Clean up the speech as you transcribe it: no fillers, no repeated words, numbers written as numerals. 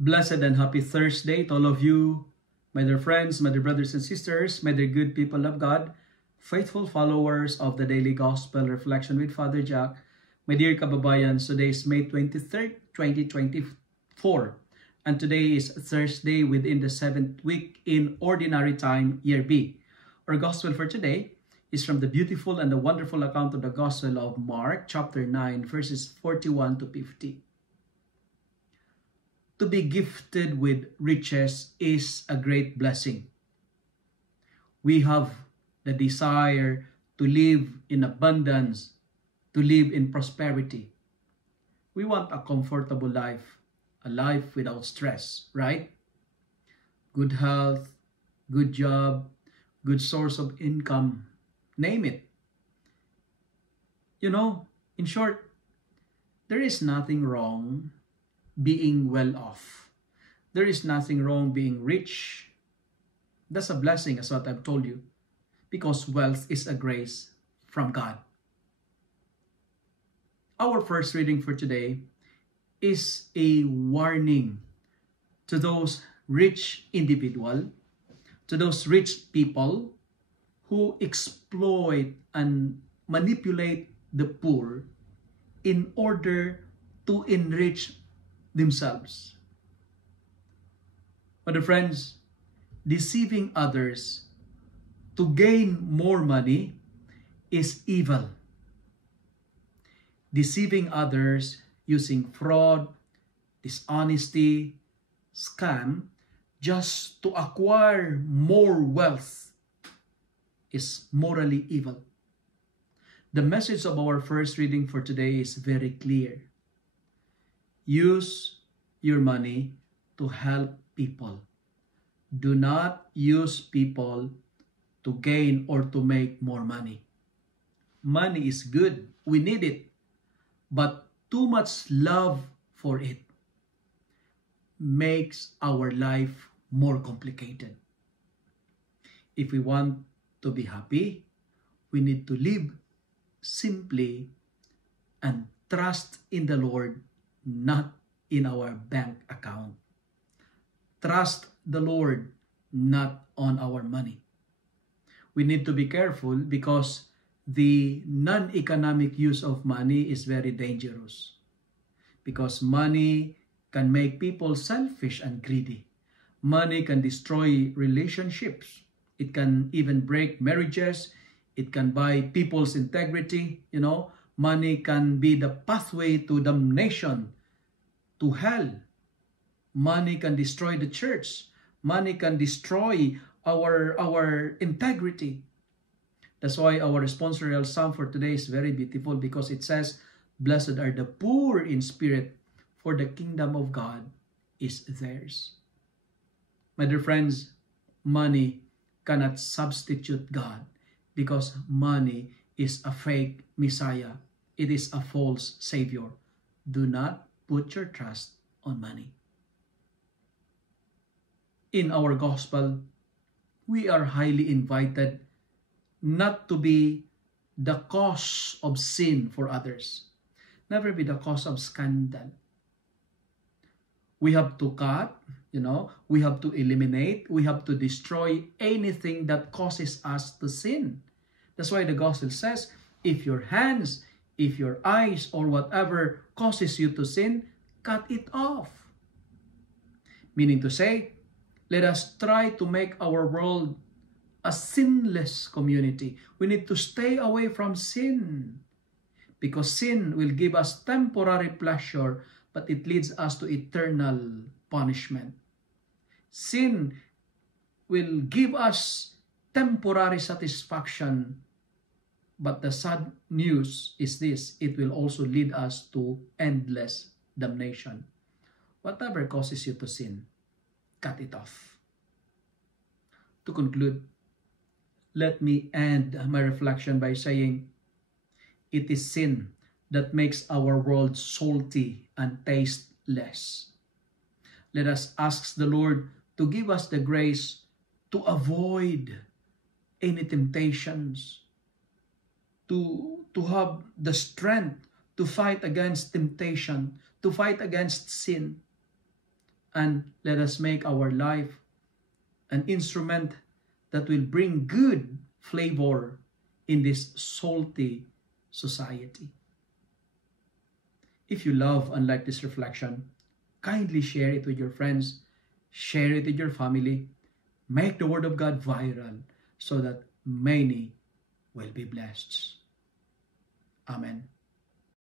Blessed and happy Thursday to all of you, my dear friends, my dear brothers and sisters, my dear good people of God, faithful followers of the Daily Gospel Reflection with Father Jack. My dear kababayans, today is May 23rd, 2024, and today is Thursday within the 7th week in Ordinary Time, Year B. Our Gospel for today is from the beautiful and the wonderful account of the Gospel of Mark, chapter 9, verses 41 to 50. To be gifted with riches is a great blessing. We have the desire to live in abundance, to live in prosperity. We want a comfortable life, a life without stress, right? Good health, good job, good source of income, name it. In short, there is nothing wrong being well off. There is nothing wrong being rich. That's a blessing, as what I've told you, because wealth is a grace from God. Our first reading for today is a warning to those rich individuals, to those rich people who exploit and manipulate the poor in order to enrich themselves. But friends, deceiving others to gain more money is evil. Deceiving others using fraud, dishonesty, scam, just to acquire more wealth is morally evil. The message of our first reading for today is very clear. Use your money to help people. Do not use people to gain or to make more money. Money is good. We need it. But too much love for it makes our life more complicated. If we want to be happy, we need to live simply and trust in the Lord, not in our bank account. Trust the Lord, not on our money. We need to be careful because the non-economic use of money is very dangerous. Because money can make people selfish and greedy. Money can destroy relationships. It can even break marriages. It can buy people's integrity. Money can be the pathway to damnation, to hell. Money can destroy the church. Money can destroy our integrity. That's why our responsorial psalm for today is very beautiful, because it says, "Blessed are the poor in spirit, for the kingdom of God is theirs." My dear friends, money cannot substitute God, because money is a fake Messiah. It is a false Savior. Do not put your trust on money. In our gospel, we are highly invited not to be the cause of sin for others. Never be the cause of scandal. We have to cut, we have to eliminate, we have to destroy anything that causes us to sin. That's why the gospel says, if your hands, if your eyes, or whatever causes you to sin, cut it off. Meaning to say, let us try to make our world a sinless community. We need to stay away from sin, because sin will give us temporary pleasure, but it leads us to eternal punishment. Sin will give us temporary satisfaction, but the sad news is this: it will also lead us to endless damnation. Whatever causes you to sin, cut it off. To conclude, let me end my reflection by saying, it is sin that makes our world salty and tasteless. Let us ask the Lord to give us the grace to avoid any temptations, to have the strength to fight against temptation, to fight against sin, and let us make our life an instrument that will bring good flavor in this salty society. If you love and like this reflection, kindly share it with your friends, share it with your family, make the Word of God viral so that many will be blessed. Amen.